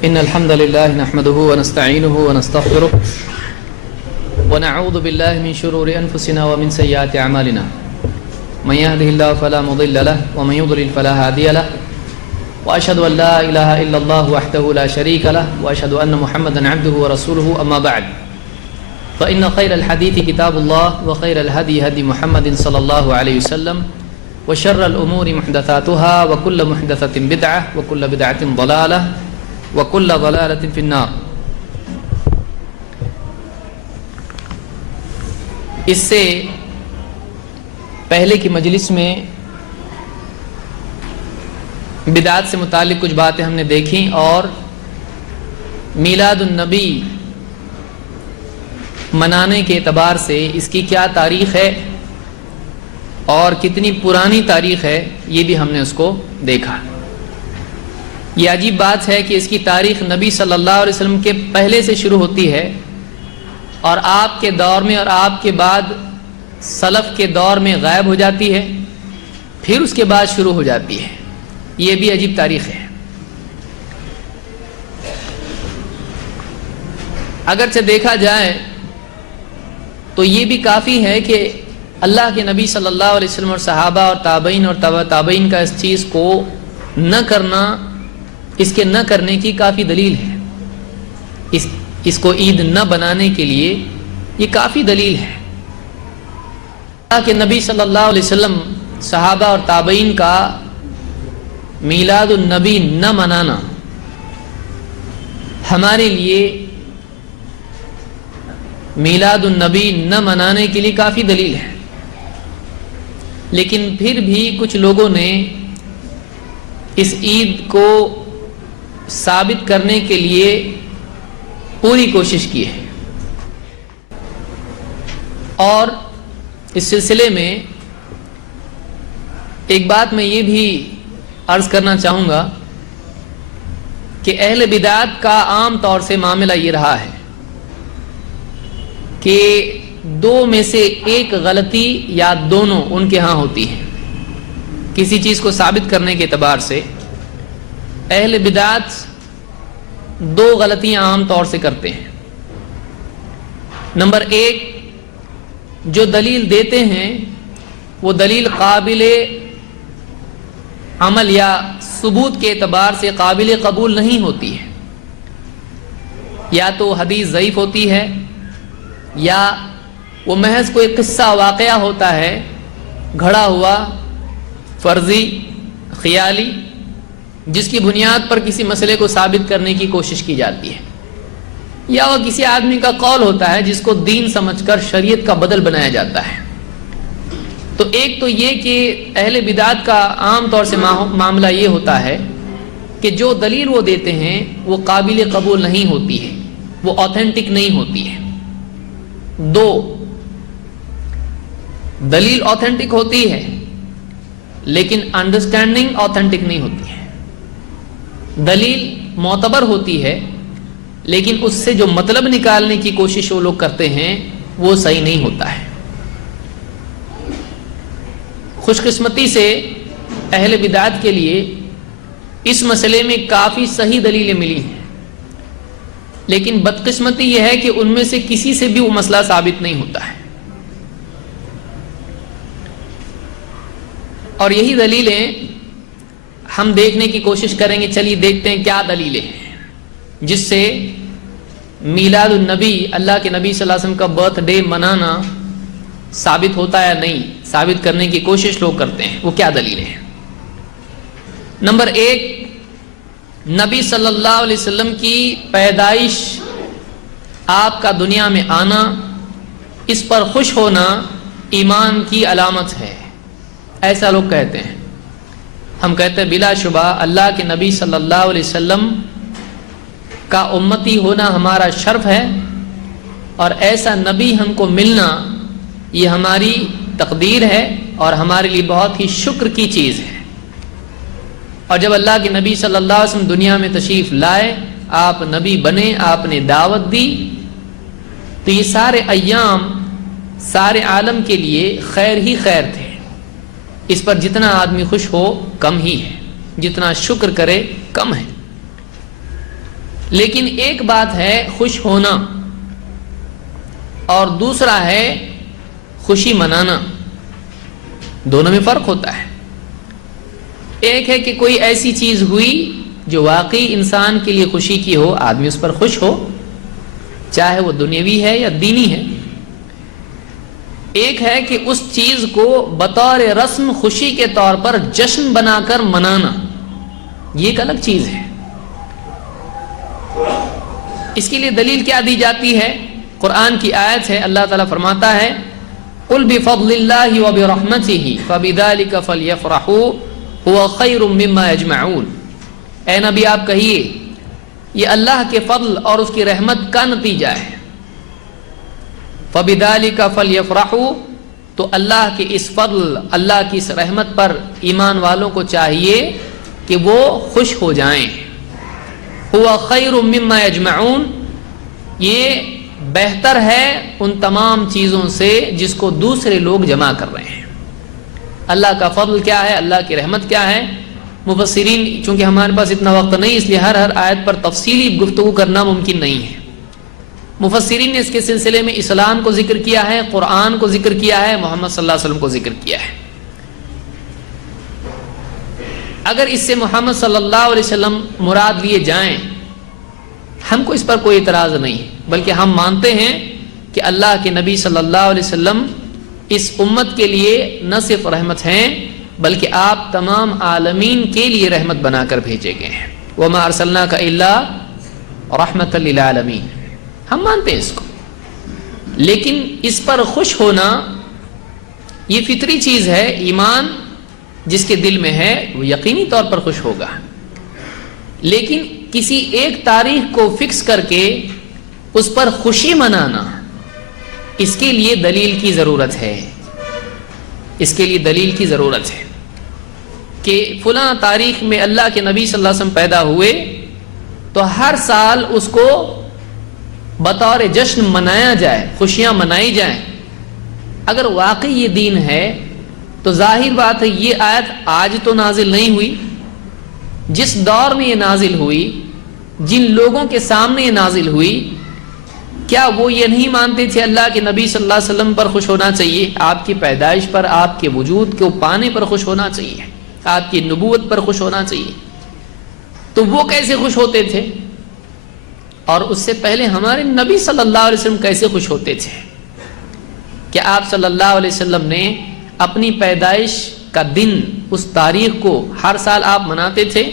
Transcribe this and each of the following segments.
إن الحمد لله نحمده ونستعينه ونستغفره ونعوذ بالله من شرور أنفسنا ومن سيئات أعمالنا من يهده الله فلا مضل له ومن يضلل فلا هادي له وأشهد أن لا إله إلا الله وحده لا شريك له وأشهد أن محمدا عبده ورسوله أما بعد فإن خير الحديث كتاب الله وخير الهدي هدي محمد صلى الله عليه وسلم وشر الأمور محدثاتها وكل محدثة بدعة وكل بدعة ضلالة وكل ضلالة في النار. اس سے پہلے کی مجلس میں بدعات سے متعلق کچھ باتیں ہم نے دیکھیں اور میلاد النبی منانے کے اعتبار سے اس کی کیا تاریخ ہے اور کتنی پرانی تاریخ ہے یہ بھی ہم نے اس کو دیکھا. یہ عجیب بات ہے کہ اس کی تاریخ نبی صلی اللہ علیہ وسلم کے پہلے سے شروع ہوتی ہے اور آپ کے دور میں اور آپ کے بعد سلف کے دور میں غائب ہو جاتی ہے، پھر اس کے بعد شروع ہو جاتی ہے. یہ بھی عجیب تاریخ ہے. اگرچہ دیکھا جائے تو یہ بھی کافی ہے کہ اللہ کے نبی صلی اللہ علیہ وسلم اور صحابہ اور تابعین اور تبع تابعین کا اس چیز کو نہ کرنا، اس کے نہ کرنے کی کافی دلیل ہے. اس کو عید نہ بنانے کے لیے یہ کافی دلیل ہے. اللہ کے نبی صلی اللہ علیہ وسلم، صحابہ اور تابعین کا میلاد النبی نہ منانا ہمارے لیے میلاد النبی نہ منانے کے لیے کافی دلیل ہے. لیکن پھر بھی کچھ لوگوں نے اس عید کو ثابت کرنے کے لیے پوری کوشش کی ہے. اور اس سلسلے میں ایک بات میں یہ بھی عرض کرنا چاہوں گا کہ اہل بدعات کا عام طور سے معاملہ یہ رہا ہے کہ دو میں سے ایک غلطی یا دونوں ان کے ہاں ہوتی ہے. کسی چیز کو ثابت کرنے کے اعتبار سے اہل بدعات دو غلطیاں عام طور سے کرتے ہیں. نمبر ایک، جو دلیل دیتے ہیں وہ دلیل قابل عمل یا ثبوت کے اعتبار سے قابل قبول نہیں ہوتی ہے. یا تو حدیث ضعیف ہوتی ہے یا وہ محض کوئی قصہ واقعہ ہوتا ہے، گھڑا ہوا، فرضی، خیالی، جس کی بنیاد پر کسی مسئلے کو ثابت کرنے کی کوشش کی جاتی ہے. یا وہ کسی آدمی کا قول ہوتا ہے جس کو دین سمجھ کر شریعت کا بدل بنایا جاتا ہے. تو ایک تو یہ کہ اہل بدعات کا عام طور سے معاملہ یہ ہوتا ہے کہ جو دلیل وہ دیتے ہیں وہ قابل قبول نہیں ہوتی ہے، وہ آتھینٹک نہیں ہوتی ہے. دو، دلیل آتھینٹک ہوتی ہے لیکن انڈرسٹینڈنگ آتھینٹک نہیں ہوتی ہے. دلیل معتبر ہوتی ہے لیکن اس سے جو مطلب نکالنے کی کوشش وہ لوگ کرتے ہیں وہ صحیح نہیں ہوتا ہے. خوش قسمتی سے اہل بدعات کے لیے اس مسئلے میں کافی صحیح دلیلیں ملی ہیں، لیکن بدقسمتی یہ ہے کہ ان میں سے کسی سے بھی وہ مسئلہ ثابت نہیں ہوتا ہے. اور یہی دلیلیں ہم دیکھنے کی کوشش کریں گے. چلیے دیکھتے ہیں کیا دلیلیں ہیں جس سے میلاد النبی، اللہ کے نبی صلی اللہ علیہ وسلم کا برتھ ڈے منانا ثابت ہوتا ہے یا نہیں، ثابت کرنے کی کوشش لوگ کرتے ہیں. وہ کیا دلیلیں ہیں؟ نمبر ایک، نبی صلی اللہ علیہ وسلم کی پیدائش، آپ کا دنیا میں آنا، اس پر خوش ہونا ایمان کی علامت ہے، ایسا لوگ کہتے ہیں. ہم کہتے ہیں بلا شبہ اللہ کے نبی صلی اللہ علیہ وسلم کا امتی ہونا ہمارا شرف ہے، اور ایسا نبی ہم کو ملنا یہ ہماری تقدیر ہے اور ہمارے لیے بہت ہی شکر کی چیز ہے. اور جب اللہ کے نبی صلی اللہ علیہ وسلم دنیا میں تشریف لائے، آپ نبی بنے، آپ نے دعوت دی، تو یہ سارے ایام سارے عالم کے لیے خیر ہی خیر تھے. اس پر جتنا آدمی خوش ہو کم ہی ہے، جتنا شکر کرے کم ہے. لیکن ایک بات ہے خوش ہونا اور دوسرا ہے خوشی منانا، دونوں میں فرق ہوتا ہے۔ ایک ہے کہ کوئی ایسی چیز ہوئی جو واقعی انسان کے لیے خوشی کی ہو، آدمی اس پر خوش ہو، چاہے وہ دنیاوی ہے یا دینی ہے۔ ایک ہے کہ اس چیز کو بطور رسم خوشی کے طور پر جشن بنا کر منانا، یہ ایک الگ چیز ہے۔ اس کے لیے دلیل کیا دی جاتی ہے؟ قرآن کی آیت ہے، اللہ تعالیٰ فرماتا ہے قُلْ بِفَضْلِ اللَّهِ وَبِرَحْمَتِهِ فَبِذَلِكَ فَلْيَفْرَحُوا هُوَ خَيْرٌ مِّمَّا يَجْمَعُونَ۔ اے نبی آپ کہیے یہ اللہ کے فضل اور اس کی رحمت کا نتیجہ ہے۔ فَبِذَلِكَ فَلْيَفْرَحُوا، تو اللہ کے اس فضل، اللہ کی اس رحمت پر ایمان والوں کو چاہیے کہ وہ خوش ہو جائیں۔ هُوَ خَيْرٌ مِّمَّا يَجْمَعُونَ، یہ بہتر ہے ان تمام چیزوں سے جس کو دوسرے لوگ جمع کر رہے ہیں۔ اللہ کا فضل کیا ہے، اللہ کی رحمت کیا ہے؟ مفسرین، چونکہ ہمارے پاس اتنا وقت نہیں اس لیے ہر آیت پر تفصیلی گفتگو کرنا ممکن نہیں ہے۔ مفسرین نے اس کے سلسلے میں اسلام کو ذکر کیا ہے، قرآن کو ذکر کیا ہے، محمد صلی اللہ علیہ وسلم کو ذکر کیا ہے۔ اگر اس سے محمد صلی اللہ علیہ وسلم مراد لیے جائیں، ہم کو اس پر کوئی اعتراض نہیں، بلکہ ہم مانتے ہیں کہ اللہ کے نبی صلی اللہ علیہ وسلم اس امت کے لیے نہ صرف رحمت ہیں بلکہ آپ تمام عالمین کے لیے رحمت بنا کر بھیجے گئے ہیں۔ وَمَا أَرْسَلْنَاكَ إِلَّا رَحْمَةً لِلْعَالَمِينَ، ہم مانتے ہیں اس کو، لیکن اس پر خوش ہونا یہ فطری چیز ہے۔ ایمان جس کے دل میں ہے وہ یقینی طور پر خوش ہوگا، لیکن کسی ایک تاریخ کو فکس کر کے اس پر خوشی منانا، اس کے لیے دلیل کی ضرورت ہے۔ اس کے لیے دلیل کی ضرورت ہے کہ فلاں تاریخ میں اللہ کے نبی صلی اللہ علیہ وسلم پیدا ہوئے تو ہر سال اس کو بطور جشن منایا جائے، خوشیاں منائی جائیں۔ اگر واقعی یہ دین ہے تو ظاہر بات ہے یہ آیت آج تو نازل نہیں ہوئی، جس دور میں یہ نازل ہوئی، جن لوگوں کے سامنے یہ نازل ہوئی، کیا وہ یہ نہیں مانتے تھے اللہ کے نبی صلی اللہ علیہ وسلم پر خوش ہونا چاہیے، آپ کی پیدائش پر، آپ کے وجود کو پانے پر خوش ہونا چاہیے، آپ کی نبوت پر خوش ہونا چاہیے؟ تو وہ کیسے خوش ہوتے تھے؟ اور اس سے پہلے ہمارے نبی صلی اللہ علیہ وسلم کیسے خوش ہوتے تھے؟ کہ آپ صلی اللہ علیہ وسلم نے اپنی پیدائش کا دن، اس تاریخ کو ہر سال آپ مناتے تھے؟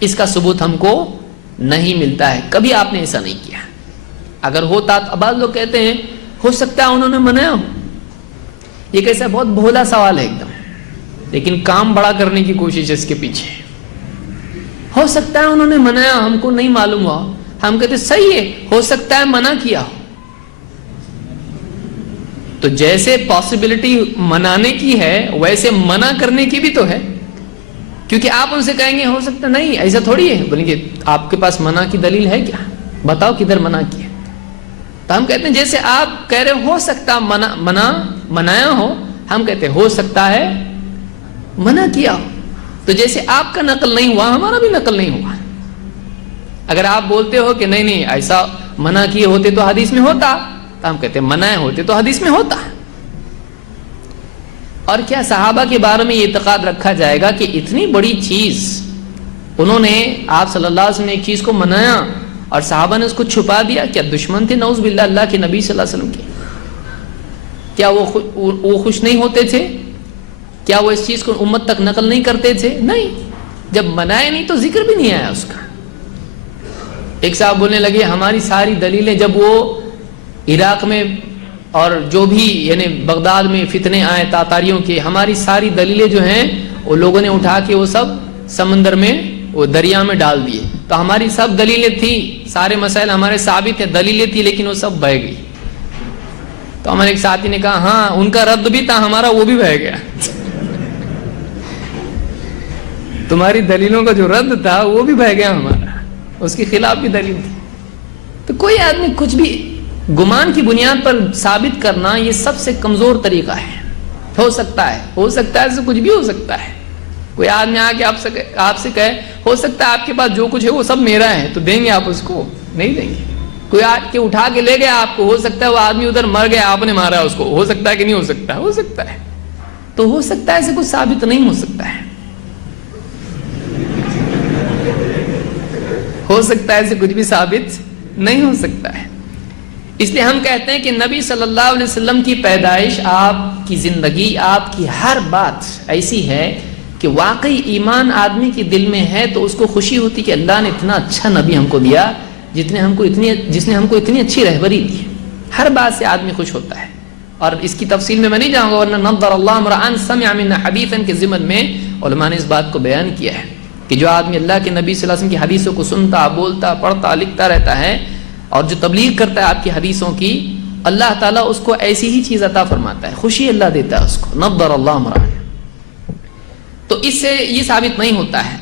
اس کا ثبوت ہم کو نہیں ملتا ہے، کبھی آپ نے ایسا نہیں کیا۔ اگر ہوتا تو بعض لوگ کہتے ہیں ہو سکتا ہے انہوں نے منایا ہو، یہ کیسا بہت بھولا سوال ہے ایک دم، لیکن کام بڑا کرنے کی کوشش ہے اس کے پیچھے۔ ہو سکتا ہے انہوں نے منایا، ہم کو نہیں معلوم ہوا، ہم کہتے صحیح ہے، ہو سکتا ہے منع کیا ہو۔ تو جیسے پاسبلٹی منانے کی ہے ویسے منع کرنے کی بھی تو ہے، کیونکہ آپ ان سے کہیں گے ہو سکتا نہیں، ایسا تھوڑی ہے، بولیں گے آپ کے پاس منع کی دلیل ہے کیا، بتاؤ کدھر منع کی ہے۔ تو ہم کہتے ہیں جیسے آپ کہہ رہے ہو سکتا منایا ہو، ہم کہتے ہیں ہو سکتا ہے منع کیا ہو۔ تو جیسے آپ کا نقل نہیں ہوا ہمارا بھی نقل نہیں ہوا۔ اگر آپ بولتے ہو کہ نہیں ایسا منع کیے ہوتے تو حدیث میں ہوتا، تو ہم کہتے ہیں منائے ہوتے تو حدیث میں ہوتا۔ اور کیا صحابہ کے بارے میں یہ اعتقاد رکھا جائے گا کہ اتنی بڑی چیز انہوں نے، آپ صلی اللہ علیہ وسلم نے ایک چیز کو منایا اور صحابہ نے اس کو چھپا دیا؟ کیا دشمن تھے نعوذ باللہ اللہ کے نبی صلی اللہ علیہ وسلم کے؟ کیا وہ خوش نہیں ہوتے تھے؟ کیا وہ اس چیز کو امت تک نقل نہیں کرتے تھے؟ نہیں، جب منائے نہیں تو ذکر بھی نہیں آیا اس کا۔ ایک صاحب بولنے لگے ہماری ساری دلیلیں، جب وہ عراق میں اور جو بھی یعنی بغداد میں فتنے آئے تاتاریوں کے، ہماری ساری دلیلیں جو ہیں وہ لوگوں نے اٹھا کے وہ سب سمندر میں، وہ دریا میں ڈال دیے، تو ہماری سب دلیلیں تھیں، سارے مسائل ہمارے ثابت ہیں، دلیلیں تھیں، لیکن وہ سب بہہ گئی۔ تو ہمارے ایک ساتھی نے کہا ہاں ان کا رد بھی تھا، ہمارا وہ بھی بہہ گیا۔ تمہاری دلیلوں کا جو رد تھا وہ بھی بہہ گیا ہمارا، اس کے خلاف بھی دلیل تھی۔ تو کوئی آدمی کچھ بھی گمان کی بنیاد پر ثابت کرنا یہ سب سے کمزور طریقہ ہے۔ ہو سکتا ہے سے کچھ بھی ہو سکتا ہے، کوئی آدمی آ کے آپ سے کہے ہو سکتا ہے آپ کے پاس جو کچھ ہے وہ سب میرا ہے، تو دیں گے آپ اس کو؟ نہیں دیں گے۔ کوئی آ کے اٹھا کے لے گیا آپ کو، ہو سکتا ہے وہ آدمی ادھر مر گیا، آپ نے مارا اس کو، ہو سکتا ہے کہ نہیں ہو سکتا؟ ہو سکتا ہے۔ تو ہو سکتا ہے ایسے کچھ ثابت نہیں ہو سکتا ہے، ہو سکتا ہے ایسے کچھ بھی ثابت نہیں ہو سکتا ہے۔ اس لیے ہم کہتے ہیں کہ نبی صلی اللہ علیہ وسلم کی پیدائش، آپ کی زندگی، آپ کی ہر بات ایسی ہے کہ واقعی ایمان آدمی کے دل میں ہے تو اس کو خوشی ہوتی کہ اللہ نے اتنا اچھا نبی ہم کو دیا جس نے ہم کو اتنی اچھی رہبری دی۔ ہر بات سے آدمی خوش ہوتا ہے، اور اس کی تفصیل میں نہیں جاؤں گا، ورنہ نضر اللہ امرأ سمع منا حدیثا کے ضمن میں علماء نے اس بات کو بیان کیا ہے کہ جو آدمی اللہ کے نبی صلی اللہ علیہ وسلم کی حدیثوں کو سنتا، بولتا، پڑھتا، لکھتا رہتا ہے اور جو تبلیغ کرتا ہے آپ کی حدیثوں کی، اللہ تعالیٰ اس کو ایسی ہی چیز عطا فرماتا ہے، خوشی اللہ دیتا ہے اس کو۔ نضر اللہ امرأ، تو اس سے یہ ثابت نہیں ہوتا ہے